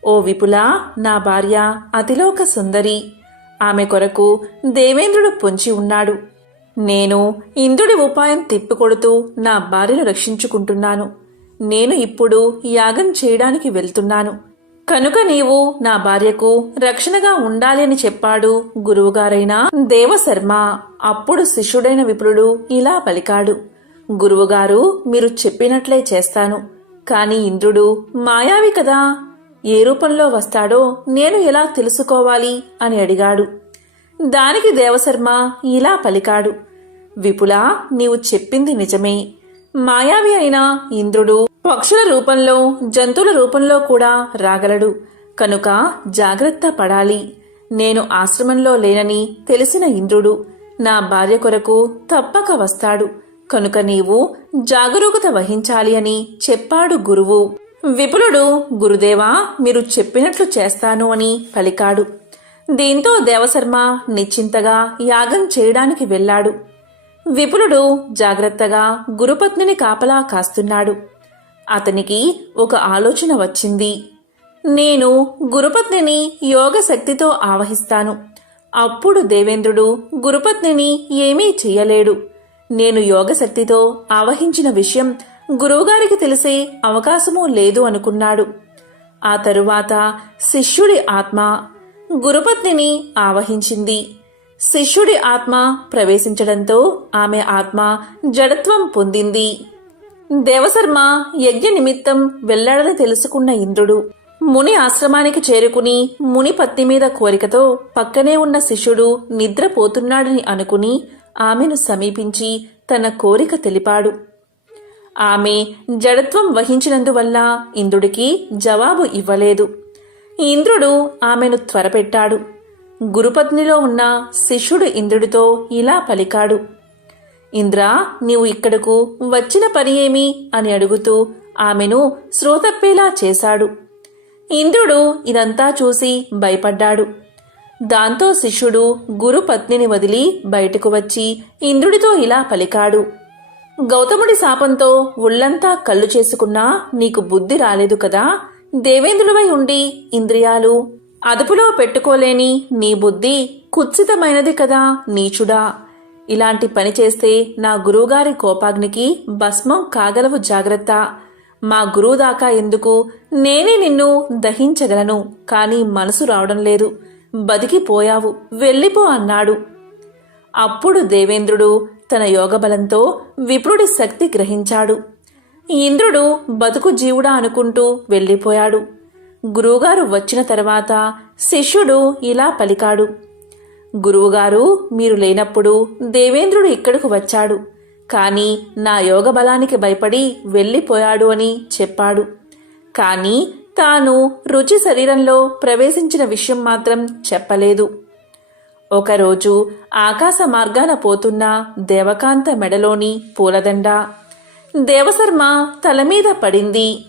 ఓ విపులా, నా భార్య అతిలోక సుందరి. ఆమె కొరకు దేవేంద్రుడు పొంచి ఉన్నాడు. నేను ఇంద్రుడి ఉపాయం తిప్పికొడుతూ నా భార్యను రక్షించుకుంటున్నాను. నేను ఇప్పుడు యాగం చేయడానికి వెళ్తున్నాను. కనుక నీవు నా భార్యకు రక్షణగా ఉండాలి అని చెప్పాడు గురువుగారైన దేవశర్మ. అప్పుడు శిష్యుడైన విపులుడు ఇలా పలికాడు. గురువుగారు, మీరు చెప్పినట్లే చేస్తాను. కాని ఇంద్రుడు మాయావి కదా, ఏ రూపంలో వస్తాడో నేను ఎలా తెలుసుకోవాలి అని అడిగాడు. దానికి దేవశర్మ ఇలా పలికాడు. విపులా, నీవు చెప్పింది నిజమే. మాయావి అయిన ఇంద్రుడు పక్షుల రూపంలో జంతువుల రూపంలో కూడా రాగలడు. కనుక జాగ్రత్త పడాలి. నేను ఆశ్రమంలో లేనని తెలిసిన ఇంద్రుడు నా భార్య కొరకు తప్పక వస్తాడు. కనుక నీవు జాగరూకత వహించాలి అని చెప్పాడు గురువు. విపులుడు, గురుదేవా, మీరు చెప్పినట్లు చేస్తాను అని పలికాడు. దీంతో దేవశర్మ నిశ్చింతగా యాగం చేయడానికి వెళ్ళాడు. విపులుడు జాగ్రత్తగా గురుపత్నిని కాపలా కాస్తున్నాడు. అతనికి ఒక ఆలోచన వచ్చింది. నేను గురుపత్నిని యోగ శక్తితో ఆవహిస్తాను. అప్పుడు దేవేంద్రుడు గురుపత్నిని ఏమీ చెయ్యలేడు. నేను యోగశక్తితో ఆవహించిన విషయం గురువుగారికి తెలిసే అవకాశమూ లేదు అనుకున్నాడు. ఆ తరువాత శిష్యుడి ఆత్మ గురుపత్నిని ఆవహించింది. శిష్యుడి ఆత్మ ప్రవేశించడంతో ఆమె ఆత్మ జడత్వం పొందింది. దేవశర్మ యజ్ఞ నిమిత్తం వెళ్లాడని తెలుసుకున్న ఇంద్రుడు ముని ఆశ్రమానికి చేరుకుని ముని పత్ని మీద కోరికతో పక్కనే ఉన్న శిష్యుడు నిద్రపోతున్నాడని అనుకుని ఆమెను సమీపించి తన కోరిక తెలిపాడు. ఆమె జడత్వం వహించినందువల్ల ఇంద్రుడికి జవాబు ఇవ్వలేదు. ఇంద్రుడు ఆమెను త్వరపెట్టాడు. గురుపత్నిలో ఉన్న శిష్యుడు ఇంద్రుడితో ఇలా పలికాడు. ఇంద్రా, నీవు ఇక్కడకు వచ్చిన పని ఏమి అని అడుగుతూ ఆమెను శ్రోతప్పేలా చేశాడు. ఇంద్రుడు ఇదంతా చూసి భయపడ్డాడు. దాంతో శిష్యుడు గురుపత్నిని వదిలి బయటకు వచ్చి ఇంద్రుడితో ఇలా పలికాడు. గౌతముడి శాపంతో ఒళ్లంతా కళ్ళు చేసుకున్నా నీకు బుద్ధి రాలేదు కదా. దేవేంద్రుడివై ఉండి ఇంద్రియాలు అదుపులో పెట్టుకోలేని నీ బుద్ధి కుత్సితమైనది కదా నీచుడా. ఇలాంటి పని చేస్తే నా గురువుగారి కోపాగ్నికి భస్మం కాగలవు, జాగ్రత్త. మా గురువు దాకా ఎందుకు, నేనే నిన్ను దహించగలను. కాని మనసు రావడం లేదు. బతికిపోయావు, వెళ్ళిపో అన్నాడు. అప్పుడు దేవేంద్రుడు తన యోగబలంతో విప్రుడి శక్తి గ్రహించాడు. ఇంద్రుడు బతుకు జీవుడా అనుకుంటూ వెళ్ళిపోయాడు. గురువుగారు వచ్చిన తర్వాత శిష్యుడు ఇలా పలికాడు. గురువుగారు, మీరు లేనప్పుడు దేవేంద్రుడు ఇక్కడకు వచ్చాడు. కాని నా యోగ బలానికి భయపడి వెళ్ళిపోయాడు అని చెప్పాడు. కాని తాను రుచి శరీరంలో ప్రవేశించిన విషయం మాత్రం చెప్పలేదు. ఒకరోజు ఆకాశ మార్గాన పోతున్న దేవకాంత మెడలోని పూలదండ దేవశర్మ తలమీద పడింది.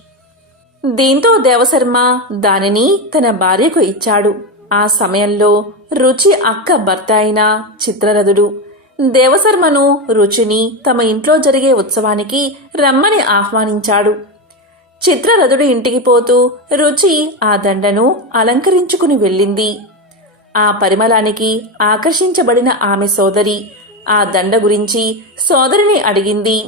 దీంతో దేవశర్మ దానిని తన భార్యకు ఇచ్చాడు. ఆ సమయంలో రుచి అక్క భర్త అయిన చిత్రరథుడు దేవశర్మను రుచిని తమ ఇంట్లో జరిగే ఉత్సవానికి రమ్మని ఆహ్వానించాడు. చిత్రరథుడు ఇంటికి పోతూ రుచి ఆ దండను అలంకరించుకుని వెళ్ళింది. ఆ పరిమళానికి ఆకర్షించబడిన ఆమె సోదరి ఆ దండ గురించి సోదరిని అడిగింది.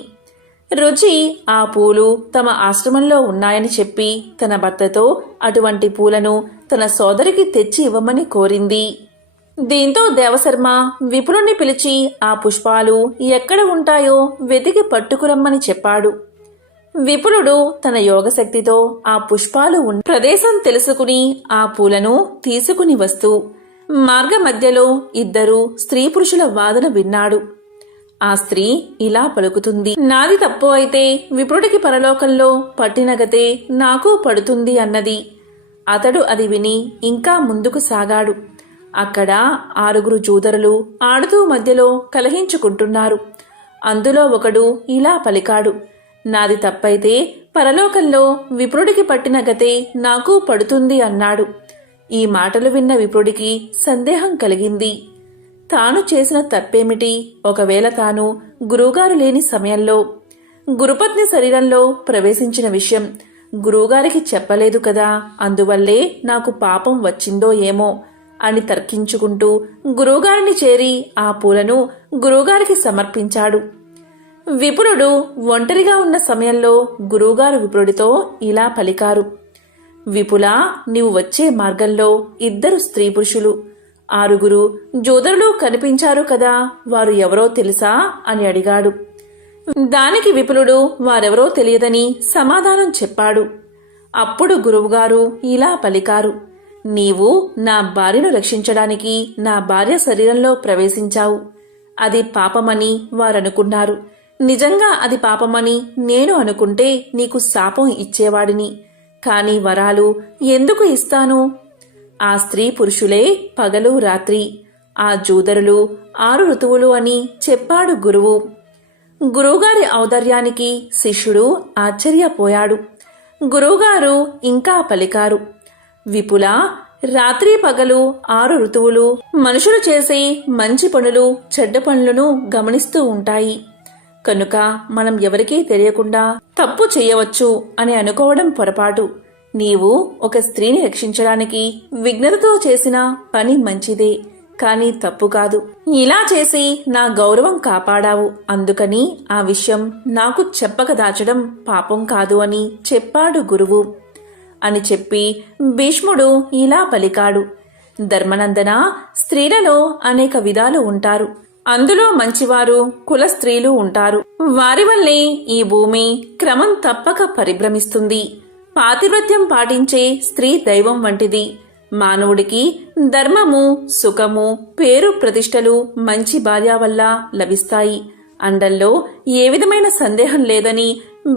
రుచి ఆ పూలు తమ ఆశ్రమంలో ఉన్నాయని చెప్పి తన భర్తతో అటువంటి పూలను తన సోదరికి తెచ్చి ఇవ్వమని కోరింది. దీంతో దేవశర్మ విపులుణ్ణి పిలిచి ఆ పుష్పాలు ఎక్కడ ఉంటాయో వెతికి పట్టుకురమ్మని చెప్పాడు. విపులుడు తన యోగశక్తితో ఆ పుష్పాలు ఉన్న ప్రదేశం తెలుసుకుని ఆ పూలను తీసుకుని వస్తూ మార్గ మధ్యలో ఇద్దరు స్త్రీ పురుషుల వాదన విన్నాడు. ఆ స్త్రీ ఇలా పలుకుతుంది, నాది తప్పు అయితే విప్రుడికి పరలోకంలో పట్టినగతే నాకు పడుతుంది అన్నది. అతడు అది విని ఇంకా ముందుకు సాగాడు. అక్కడ 6 జూదరులు ఆడుతూ మధ్యలో కలహించుకుంటున్నారు. అందులో ఒకడు ఇలా పలికాడు, నాది తప్పైతే పరలోకంలో విప్రుడికి పట్టిన గతే నాకు పడుతుంది అన్నాడు. ఈ మాటలు విన్న విప్రుడికి సందేహం కలిగింది. తాను చేసిన తప్పేమిటి? ఒకవేళ తాను గురువుగారు లేని సమయంలో గురుపత్ని శరీరంలో ప్రవేశించిన విషయం గురువుగారికి చెప్పలేదు కదా, అందువల్లే నాకు పాపం వచ్చిందో ఏమో అని తర్కించుకుంటూ గురువుగారిని చేరి ఆ పూలను గురువుగారికి సమర్పించాడు. విపులుడు ఒంటరిగా ఉన్న సమయంలో గురువుగారు విపులుడితో ఇలా పలికారు, విపులా, నీవు వచ్చే మార్గంలో 2 స్త్రీ పురుషులు 6 జూదరులు కనిపించారు కదా, వారు ఎవరో తెలుసా అని అడిగాడు. దానికి విపులుడు వారెవరో తెలియదని సమాధానం చెప్పాడు. అప్పుడు గురువుగారు ఇలా పలికారు, నీవు నా భార్యను రక్షించడానికి నా భార్య శరీరంలో ప్రవేశించావు. అది పాపమని వారనుకున్నారు. నిజంగా అది పాపమని నేను అనుకుంటే నీకు శాపం ఇచ్చేవాడిని. కాని వరాలు ఎందుకు ఇస్తాను? ఆ స్త్రీ పురుషులే పగలు రాత్రి, ఆ జూదరులు 6 ఋతువులు అని చెప్పాడు గురువు. గురువుగారి ఔదార్యానికి శిష్యుడు ఆశ్చర్యపోయాడు. గురువుగారు ఇంకా పలికారు, విపులా, రాత్రి పగలు 6 ఋతువులు మనుషులు చేసే మంచి పనులు చెడ్డ పనులను గమనిస్తూ ఉంటాయి. కనుక మనం ఎవరికీ తెలియకుండా తప్పు చేయవచ్చు అని అనుకోవడం పొరపాటు. నీవు ఒక స్త్రీని రక్షించడానికి విఘ్నతతో చేసిన పని మంచిదే, కాని తప్పు కాదు. ఇలా చేసి నా గౌరవం కాపాడావు. అందుకని ఆ విషయం నాకు చెప్పక దాచడం పాపం కాదు అని చెప్పాడు గురువు అని చెప్పి భీష్ముడు ఇలా పలికాడు, ధర్మనందన, స్త్రీలలో అనేక విధాలు ఉంటారు. అందులో మంచివారు కుల స్త్రీలు ఉంటారు. వారి వల్లే ఈ భూమి క్రమం తప్పక పరిభ్రమిస్తుంది. పాతివ్రత్యం పాటించే స్త్రీ దైవం వంటిది. మానవుడికి ధర్మము, సుఖము, పేరు, ప్రతిష్టలు మంచి భార్య వల్ల లభిస్తాయి అండల్లో ఏ విధమైన సందేహం లేదని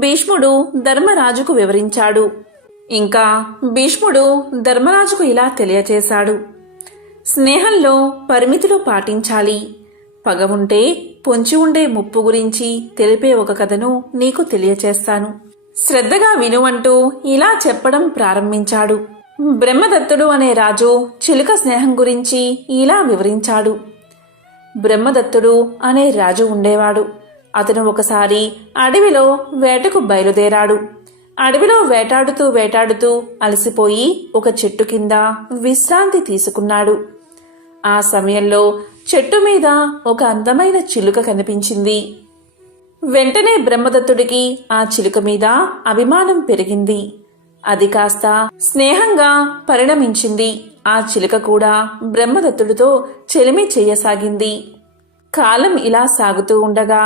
భీష్ముడు ధర్మరాజుకు వివరించాడు. ఇంకా భీష్ముడు ధర్మరాజుకు ఇలా తెలియచేశాడు, స్నేహంలో పరిమితులు పాటించాలి. పగ ఉంటే పొంచి ఉండే ముప్పు గురించి తెలిపే ఒక కథను నీకు తెలియచేస్తాను. శ్రద్ధగా వినువంటూ ఇలా చెప్పడం ప్రారంభించాడు. బ్రహ్మదత్తుడు అనే రాజు చిలుక స్నేహం గురించి ఇలా వివరించాడు. బ్రహ్మదత్తుడు అనే రాజు ఉండేవాడు. అతను ఒకసారి అడవిలో వేటకు బయలుదేరాడు. అడవిలో వేటాడుతూ అలసిపోయి ఒక చెట్టు కింద విశ్రాంతి తీసుకున్నాడు. ఆ సమయంలో చెట్టు మీద ఒక అందమైన చిలుక కనిపించింది. వెంటనే బ్రహ్మదత్తుడికి ఆ చిలుక మీద అభిమానం పెరిగింది. అది కాస్త స్నేహంగా పరిణమించింది. ఆ చిలుక కూడా బ్రహ్మదత్తుడితో చెలిమి చెయ్యసాగింది. కాలం ఇలా సాగుతూ ఉండగా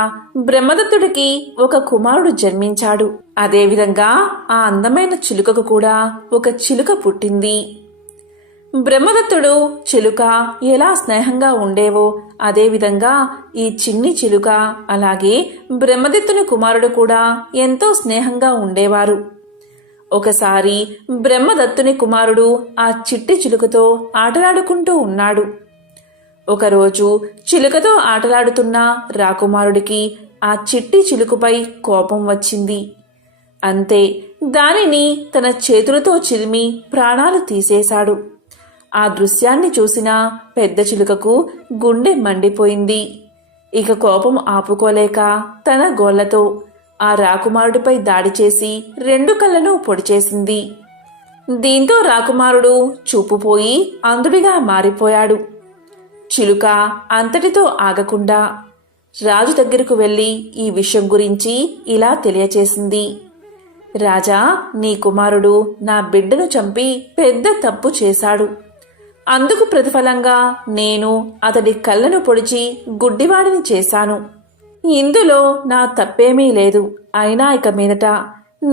బ్రహ్మదత్తుడికి ఒక కుమారుడు జన్మించాడు. అదేవిధంగా ఆ అందమైన చిలుకకు కూడా ఒక చిలుక పుట్టింది. బ్రహ్మదత్తుడు చిలుక ఎలా స్నేహంగా ఉండేవో అదేవిధంగా ఈ చిన్ని చిలుక అలాగే బ్రహ్మదత్తుని కుమారుడు కూడా ఎంతో స్నేహంగా ఉండేవారు. ఒకసారి బ్రహ్మదత్తుని కుమారుడు ఆ చిట్టి చిలుకతో ఆటలాడుకుంటూ ఉన్నాడు. ఒకరోజు చిలుకతో ఆటలాడుతున్న రాకుమారుడికి ఆ చిట్టి చిలుకపై కోపం వచ్చింది. అంతే, దానిని తన చేతులతో చిరిమి ప్రాణాలు తీసేశాడు. ఆ దృశ్యాన్ని చూసిన పెద్ద చిలుకకు గుండె మండిపోయింది. ఇక కోపం ఆపుకోలేక తన గోళ్లతో ఆ రాకుమారుడిపై దాడి చేసి 2 కళ్ళను పొడిచేసింది. దీంతో రాకుమారుడు చూపుపోయి అంధుడిగా మారిపోయాడు. చిలుక అంతటితో ఆగకుండా రాజు దగ్గరకు వెళ్ళి ఈ విషయం గురించి ఇలా తెలియచేసింది. రాజా, నీ కుమారుడు నా బిడ్డను చంపి పెద్ద తప్పు చేశాడు. అందుకు ప్రతిఫలంగా నేను అతడి కళ్ళను పొడిచి గుడ్డివాడిని చేశాను. ఇందులో నా తప్పేమీ లేదు. అయినా ఇక మీదట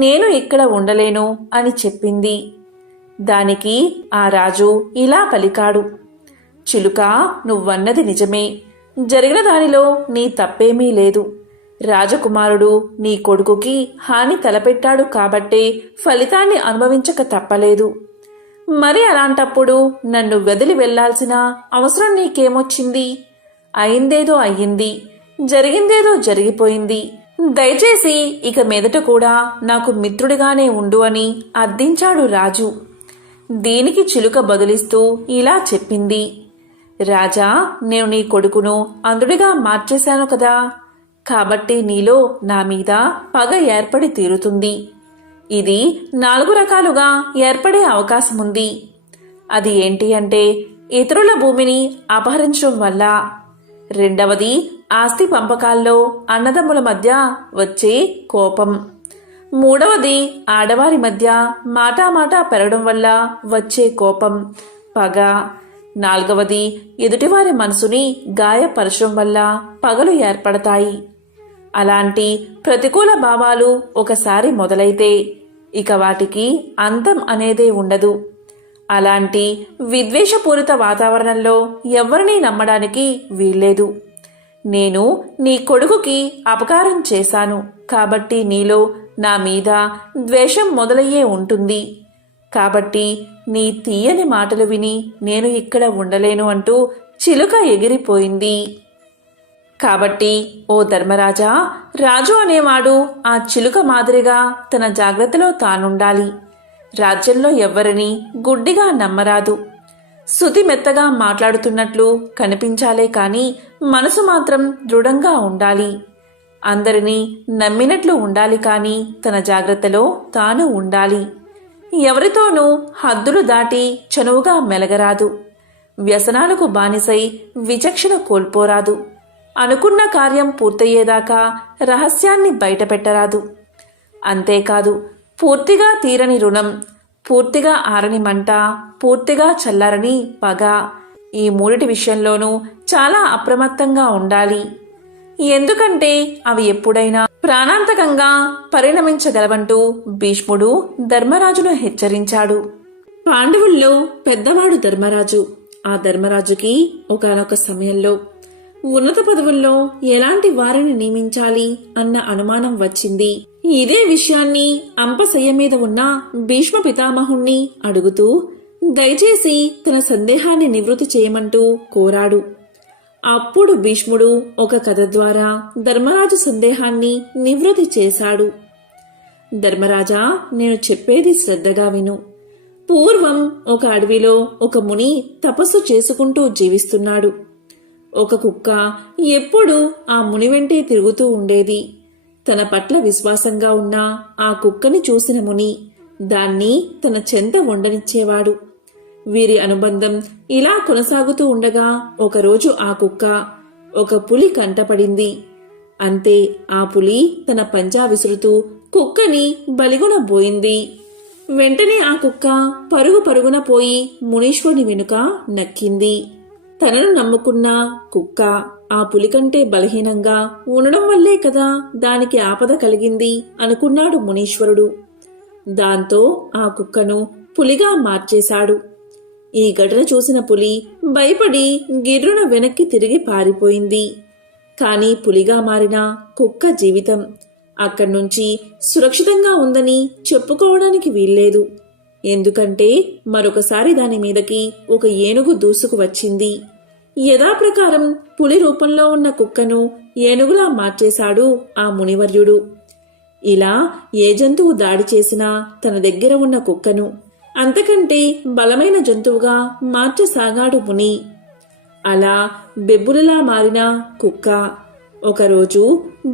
నేను ఇక్కడ ఉండలేను అని చెప్పింది. దానికి ఆ రాజు ఇలా పలికాడు. చిలుక, నువ్వన్నది నిజమే. జరిగిన దానిలో నీ తప్పేమీ లేదు. రాజకుమారుడు నీ కొడుకుకి హాని తలపెట్టాడు కాబట్టే ఫలితాన్ని అనుభవించక తప్పలేదు. మరి అలాంటప్పుడు నన్ను వదిలి వెళ్లాల్సిన అవసరం నీకేమొచ్చింది? అయిందేదో అయ్యింది, జరిగిందేదో జరిగిపోయింది. దయచేసి ఇక మీదట కూడా నాకు మిత్రుడిగానే ఉండు అని అర్థించాడు రాజు. దీనికి చిలుక బదులిస్తూ ఇలా చెప్పింది. రాజా, నేను నీ కొడుకును అంధుడిగా మార్చేశాను కదా, కాబట్టి నీలో నా మీద పగ ఏర్పడి తీరుతుంది. ఇది 4 రకాలుగా ఏర్పడే అవకాశముంది. అది ఏంటి అంటే, ఇతరుల భూమిని అపహరించడం వల్ల, రెండవది ఆస్తి పంపకాల్లో అన్నదమ్ముల మధ్య వచ్చే కోపం, మూడవది ఆడవారి మధ్య మాటామాటా పెరగడం వల్ల వచ్చే కోపం, పగ, నాలుగవది ఎదుటివారి మనసుని గాయపరచడం వల్ల పగలు ఏర్పడతాయి. అలాంటి ప్రతికూల భావాలు ఒకసారి మొదలైతే ఇక వాటికి అంతం అనేదే ఉండదు. అలాంటి విద్వేషపూరిత వాతావరణంలో ఎవరినీ నమ్మడానికి వీల్లేదు. నేను నీ కొడుకుకి అపకారం చేశాను కాబట్టి నీలో నా మీద ద్వేషం మొదలయ్యే ఉంటుంది. కాబట్టి నీ తీయని మాటలు విని నేను ఇక్కడ ఉండలేను అంటూ చిలుక ఎగిరిపోయింది. కాబట్టి ఓ ధర్మరాజా, రాజు అనేవాడు ఆ చిలుక మాదిరిగా తన జాగ్రత్తలో తానుండాలి. రాజ్యంలో ఎవ్వరిని గుడ్డిగా నమ్మరాదు. శృతి మెత్తగా మాట్లాడుతున్నట్లు కనిపించాలే కాని మనసు మాత్రం దృఢంగా ఉండాలి. అందరినీ నమ్మినట్లు ఉండాలి కాని తన జాగ్రత్తలో తాను ఉండాలి. ఎవరితోనూ హద్దులు దాటి చనువుగా మెలగరాదు. వ్యసనాలకు బానిసై విచక్షణ కోల్పోరాదు. అనుకున్న కార్యం పూర్తయ్యేదాకా రహస్యాన్ని బయటపెట్టరాదు. అంతేకాదు, పూర్తిగా తీరని రుణం, పూర్తిగా ఆరని మంట, పూర్తిగా చల్లారని పగ, ఈ మూడిటి విషయంలోనూ చాలా అప్రమత్తంగా ఉండాలి. ఎందుకంటే అవి ఎప్పుడైనా ప్రాణాంతకంగా పరిణమించగలవంటూ భీష్ముడు ధర్మరాజును హెచ్చరించాడు. పాండవుల్లో పెద్దవాడు ధర్మరాజు. ఆ ధర్మరాజుకి ఒకానొక సమయంలో ఉన్నత పదవుల్లో ఎలాంటి వారిని నియమించాలి అన్న అనుమానం వచ్చింది. ఇదే విషయాన్ని అంపశయ్య మీద ఉన్న భీష్మ పితామహుణ్ణి అడుగుతూ దయచేసి తన సందేహాన్ని నివృత్తి చేయమంటూ కోరాడు. అప్పుడు భీష్ముడు ఒక కథ ద్వారా ధర్మరాజు సందేహాన్ని నివృత్తి చేశాడు. ధర్మరాజా, నేను చెప్పేది శ్రద్ధగా విను. పూర్వం ఒక అడవిలో ఒక ముని తపస్సు చేసుకుంటూ జీవిస్తున్నాడు. ఒక కుక్క ఎప్పుడూ ఆ ముని వెంటే తిరుగుతూ ఉండేది. తన పట్ల విశ్వాసంగా ఉన్న ఆ కుక్కని చూసిన ముని దాన్ని తన చెంత ఉండనిచ్చేవాడు. వీరి అనుబంధం ఇలా కొనసాగుతూ ఉండగా ఒకరోజు ఆ కుక్క ఒక పులి కంటపడింది. అంతే, ఆ పులి తన పంజా విసురుతూ కుక్కని బలిగొనబోయింది. వెంటనే ఆ కుక్క పరుగు పరుగున పోయి మునీశ్వరుని వెనుక నక్కింది. తనను నమ్ముకున్న కుక్క ఆ పులి కంటే బలహీనంగా ఉండడం వల్లే కదా దానికి ఆపద కలిగింది అనుకున్నాడు మునీశ్వరుడు. దాంతో ఆ కుక్కను పులిగా మార్చేశాడు. ఈ ఘటన చూసిన పులి భయపడి గిర్రున వెనక్కి తిరిగి పారిపోయింది. కాని పులిగా మారిన కుక్క జీవితం అక్కడ్నుంచి సురక్షితంగా ఉందని చెప్పుకోవడానికి వీల్లేదు. ఎందుకంటే మరొకసారి దాని మీదకి ఒక ఏనుగు దూసుకు వచ్చింది. యథాప్రకారం పులి రూపంలో ఉన్న కుక్కను ఏనుగులా మార్చేశాడు ఆ మునివర్యుడు. ఇలా ఏ జంతువు దాడి చేసినా తన దగ్గర ఉన్న కుక్కను అంతకంటే బలమైన జంతువుగా మార్చసాగాడు ముని. అలా బెబ్బులిలా మారిన కుక్క ఒకరోజు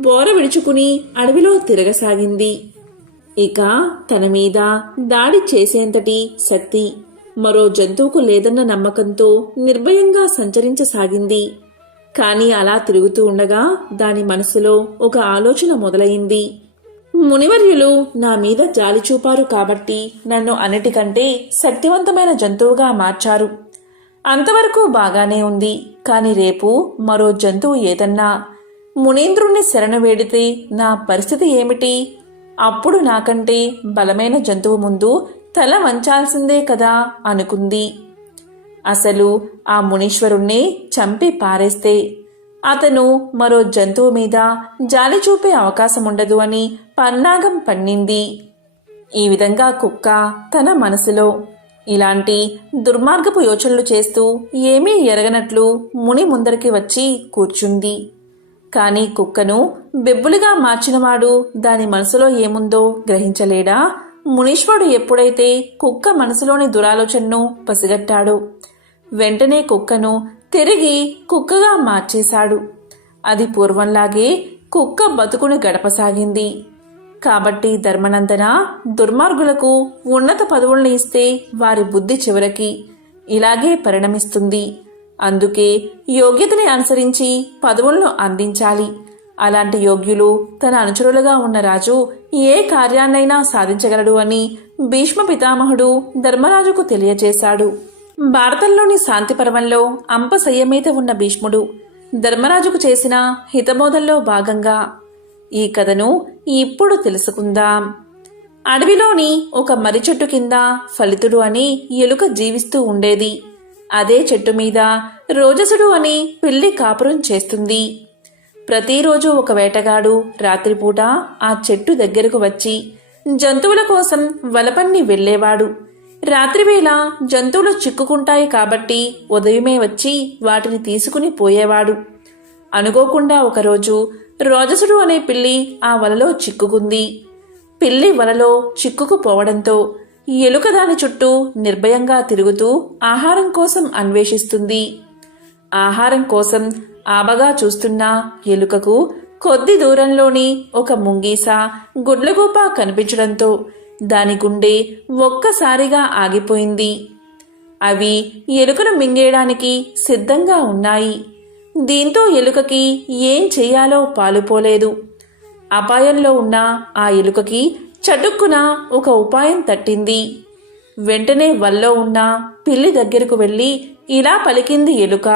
బోర విడుచుకుని అడవిలో తిరగసాగింది. ఇక తన మీద దాడి చేసేంతటి శక్తి మరో జంతువుకు లేదన్న నమ్మకంతో నిర్భయంగా సంచరించసాగింది. కానీ అలా తిరుగుతూ ఉండగా దాని మనసులో ఒక ఆలోచన మొదలైంది. మునివర్యులు నా మీద జాలి చూపారు కాబట్టి నన్ను అన్నిటికంటే శక్తివంతమైన జంతువుగా మార్చారు. అంతవరకు బాగానే ఉంది. కాని రేపు మరో జంతువు ఏదన్నా మునీంద్రుణ్ణి శరణు వేడితే నా పరిస్థితి ఏమిటి? అప్పుడు నాకంటే బలమైన జంతువు ముందు తల వంచాల్సిందే కదా అనుకుంది. అసలు ఆ మునీశ్వరుణ్ణి చంపి పారేస్తే అతను మరో జంతువు మీద జాలి చూపే అవకాశం ఉండదు అని పన్నాగం పన్నింది. ఈ విధంగా కుక్క తన మనసులో ఇలాంటి దుర్మార్గపు యోచనలు చేస్తూ ఏమీ ఎరగనట్లు ముని ముందరికి వచ్చి కూర్చుంది. కాని కుక్కను బెబ్బులుగా మార్చినవాడు దాని మనసులో ఏముందో గ్రహించలేడా? మునీశ్వరుడు ఎప్పుడైతే కుక్క మనసులోని దురాలోచనను పసిగట్టాడో వెంటనే కుక్కను తిరిగి కుక్కగా మార్చేశాడు. అది పూర్వంలాగే కుక్క బతుకుని గడపసాగింది. కాబట్టి ధర్మనందన, దుర్మార్గులకు ఉన్నత పదవుల్ని ఇస్తే వారి బుద్ధి చివరికి ఇలాగే పరిణమిస్తుంది. అందుకే యోగ్యతని అనుసరించి పదవులను అందించాలి. అలాంటి యోగ్యులు తన అనుచరులుగా ఉన్న రాజు ఏ కార్యాన్నైనా సాధించగలడు అని భీష్మ పితామహుడు ధర్మరాజుకు తెలియజేశాడు. భారతంలోని శాంతి పర్వంలో అంపశయ్య మీద ఉన్న భీష్ముడు ధర్మరాజుకు చేసిన హితబోధంలో భాగంగా ఈ కథను ఇప్పుడు తెలుసుకుందాం. అడవిలోని ఒక మర్రి చెట్టు కింద ఫలితుడు అని ఎలుక జీవిస్తూ ఉండేది. అదే చెట్టు మీద రోజసుడు అని పిల్లి కాపురం చేస్తుంది. ప్రతిరోజు ఒక వేటగాడు రాత్రిపూట ఆ చెట్టు దగ్గరకు వచ్చి జంతువుల కోసం వలపన్ని వెళ్లేవాడు. రాత్రివేళ జంతువులు చిక్కుకుంటాయి కాబట్టి ఉదయమే వచ్చి వాటిని తీసుకుని పోయేవాడు. అనుకోకుండా ఒకరోజు రోజసుడు అనే పిల్లి ఆ వలలో చిక్కుకుంది. పిల్లి వలలో చిక్కుకుపోవడంతో ఎలుక దాని చుట్టూ నిర్భయంగా తిరుగుతూ ఆహారం కోసం అన్వేషిస్తుంది. ఆహారం కోసం ఆబగా చూస్తున్న ఎలుకకు కొద్ది దూరంలోని ఒక ముంగీస గుడ్లగూప కనిపించడంతో దాని గుండె ఒక్కసారిగా ఆగిపోయింది. అవి ఎలుకను మింగేయడానికి సిద్ధంగా ఉన్నాయి. దీంతో ఎలుకకి ఏం చెయ్యాలో పాలుపోలేదు. అపాయంలో ఉన్న ఆ ఎలుకకి చటుక్కున ఒక ఉపాయం తట్టింది. వెంటనే వల్లో ఉన్న పిల్లి దగ్గరకు వెళ్ళి ఇలా పలికింది ఎలుక,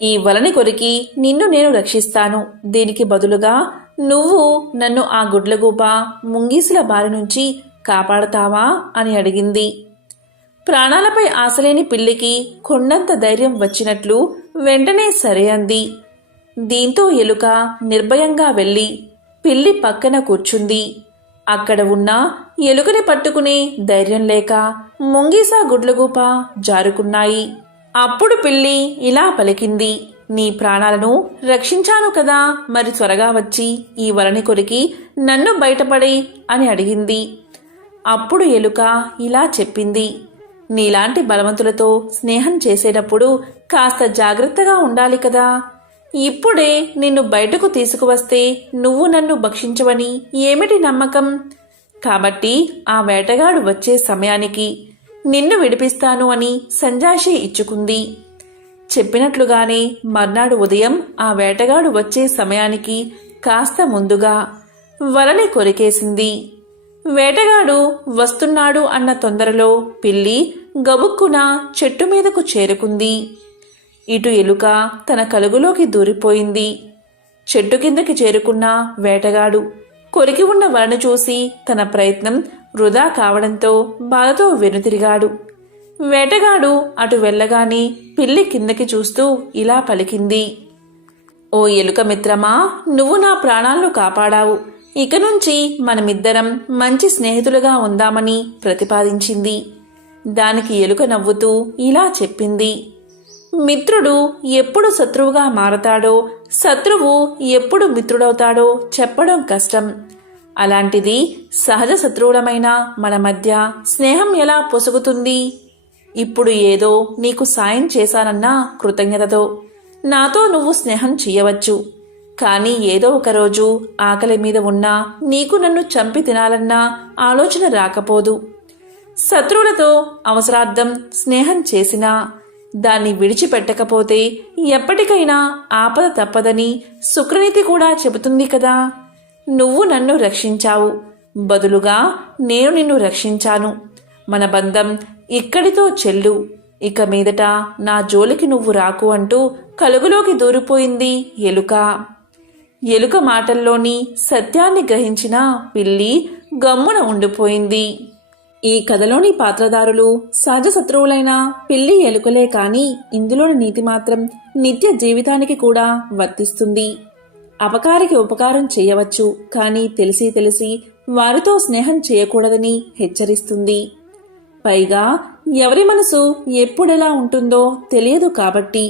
ఈ వలని కొరికి నిన్ను నేను రక్షిస్తాను. దీనికి బదులుగా నువ్వు నన్ను ఆ గుడ్లగూప ముంగీసుల బారి నుంచి కాపాడతావా అని అడిగింది. ప్రాణాలపై ఆశలేని పిల్లికి కొండంత ధైర్యం వచ్చినట్లు వెంటనే సరే అంది. దీంతో ఎలుక నిర్భయంగా వెళ్ళి పిల్లి పక్కన కూర్చుంది. అక్కడ ఉన్న ఎలుకని పట్టుకునే ధైర్యం లేక ముంగీసా గుడ్లగూప జారుకున్నాయి. అప్పుడు పిల్లి ఇలా పలికింది, నీ ప్రాణాలను రక్షించాను కదా, మరి త్వరగా వచ్చి ఈ వలని కొరికి నన్ను బయటపడి అని అడిగింది. అప్పుడు ఎలుక ఇలా చెప్పింది, నీలాంటి బలవంతులతో స్నేహం చేసేటప్పుడు కాస్త జాగ్రత్తగా ఉండాలి కదా. ఇప్పుడే నిన్ను బయటకు తీసుకువస్తే నువ్వు నన్ను భక్షించవని ఏమిటి నమ్మకం? కాబట్టి ఆ వేటగాడు వచ్చే సమయానికి నిన్ను విడిపిస్తాను అని సంజాషి ఇచ్చుకుంది. చెప్పినట్లుగానే మర్నాడు ఉదయం ఆ వేటగాడు వచ్చే సమయానికి కాస్త ముందుగా వలని కొరికేసింది. వేటగాడు వస్తున్నాడు అన్న తొందరలో పిల్లి గబుక్కున చెట్టు మీదకు చేరుకుంది. ఇటు ఎలుక తన కలుగులోకి దూరిపోయింది. చెట్టు కిందకి చేరుకున్న వేటగాడు కొరికి ఉన్న వలను చూసి తన ప్రయత్నం వృధా కావడంతో బాధతో వెనుతిరిగాడు. వేటగాడు అటు వెళ్ళగానే పిల్లి కిందకి చూస్తూ ఇలా పలికింది, ఓ ఎలుక మిత్రమా, నువ్వు నా ప్రాణాలను కాపాడావు. ఇక నుంచి మనమిద్దరం మంచి స్నేహితులుగా ఉందామని ప్రతిపాదించింది. దానికి ఎలుక నవ్వుతూ ఇలా చెప్పింది, మిత్రుడు ఎప్పుడు శత్రువుగా మారతాడో, శత్రువు ఎప్పుడు మిత్రుడవుతాడో చెప్పడం కష్టం. అలాంటిది సహజ శత్రువులమైన మన మధ్య స్నేహం ఎలా పొసుగుతుంది? ఇప్పుడు ఏదో నీకు సాయం చేశానన్న కృతజ్ఞతతో నాతో నువ్వు స్నేహం చెయ్యవచ్చు. కానీ ఏదో ఒకరోజు ఆకలి మీద ఉన్నా నీకు నన్ను చంపి తినాలన్న ఆలోచన రాకపోదు. శత్రువులతో అవసరార్థం స్నేహం చేసినా దాన్ని విడిచిపెట్టకపోతే ఎప్పటికైనా ఆపద తప్పదని శుక్రనీతి కూడా చెబుతుంది కదా. నువ్వు నన్ను రక్షించావు, బదులుగా నేను నిన్ను రక్షించాను. మన బంధం ఇక్కడితో చెల్లు, ఇక మీదట నా జోలికి నువ్వు రాకు అంటూ కలుగులోకి దూరిపోయింది ఎలుక. ఎలుక మాటల్లోని సత్యాన్ని గ్రహించిన పిల్లి గమ్మున ఉండిపోయింది. ఈ కథలోని పాత్రధారులు సహజ శత్రువులైన పిల్లి ఎలుకలే కాని ఇందులోని నీతి మాత్రం నిత్య జీవితానికి కూడా వర్తిస్తుంది. అపకారికి ఉపకారం చేయవచ్చు, కానీ తెలిసి వారితో స్నేహం చేయకూడదని హెచ్చరిస్తుంది. పైగా ఎవరి మనసు ఎప్పుడెలా ఉంటుందో తెలియదు కాబట్టి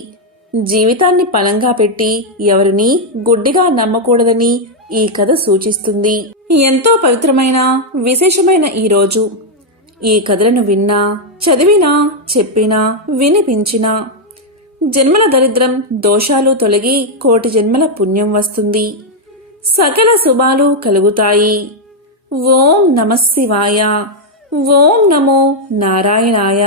జీవితాన్ని పణంగా పెట్టి ఎవరిని గుడ్డిగా నమ్మకూడదని ఈ కథ సూచిస్తుంది. ఎంతో పవిత్రమైన విశేషమైన ఈ రోజు ఈ కథలను విన్నా, చదివినా, చెప్పినా, వినిపించినా జన్మల దరిద్రం దోషాలు తొలగి కోటి జన్మల పుణ్యం వస్తుంది. సకల శుభాలు కలుగుతాయి. ఓం నమః శివాయ. ఓం నమో నారాయణాయ.